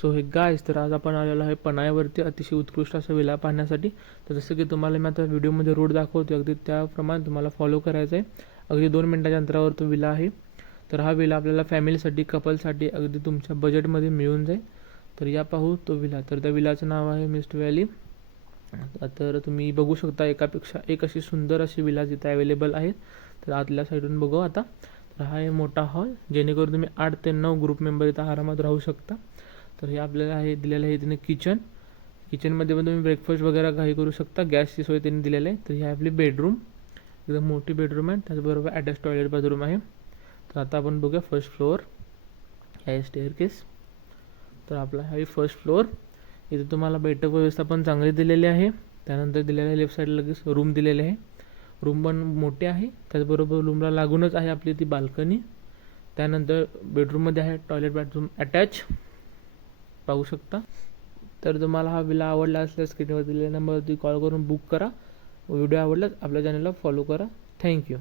So हे guys, तर आज आपण आलेलो आहे पन्हाळ्यावरती अतिशय उत्कृष्ट असा विला पाहण्यासाठी. तर जसं की तुम्हाला मी आता व्हिडिओमध्ये रोड दाखवतो, अगदी त्याप्रमाणे तुम्हाला फॉलो करायचं आहे. अगदी 2 मिनिटाच्या अंतरावर तो विला आहे. तर हा विला आपल्याला फॅमिलीसाठी, कपलसाठी अगदी तुमच्या बजेटमध्ये मिळून जाईल. तर या पाहू तो विला. तर त्या विलाचं नाव आहे मिस्ट व्हॅली. तर तुम्ही बघू शकता एकापेक्षा एक अशी सुंदर अशी विला इथे अवेलेबल आहेत. तर आतल्या साईडून बघू आता. तर हा आहे मोठा हॉल, जेणेकरून तुम्ही 8 ते 9 ग्रुप मेंबर इथं आरामात राहू शकता. तर हे आपल्याला आहे दिलेलं आहे तिने किचनमध्ये पण तुम्ही ब्रेकफास्ट वगैरे काही करू शकता. गॅसची सोय त्यांनी दिलेली आहे. तर ही आपली बेडरूम, एकदम मोठी बेडरूम आहे. त्याचबरोबर अटॅच टॉयलेट बाथरूम आहे. तर आता आपण बघूया फर्स्ट फ्लोअर. आहे स्टेअरकेस. तर आपला आहे फर्स्ट फ्लोअर. इथे तुम्हाला बैठक व्यवस्था पण चांगली दिलेली आहे. त्यानंतर दिलेल्या लेफ्ट साईडला लगेच रूम दिलेले आहे. रूम पण मोठे आहे. त्याचबरोबर रूमला लागूनच आहे आपली ती बाल्कनी. त्यानंतर बेडरूममध्ये आहे टॉयलेट बाथरूम अटॅच, पाहू शकता. तर तुम्हाला हा विला आवडला असल्यास स्क्रीनवर दिलेल्या नंबरवरती कॉल करून बुक करा. व्हिडिओ आवडल्यास आपल्या चॅनलला फॉलो करा. थँक्यू.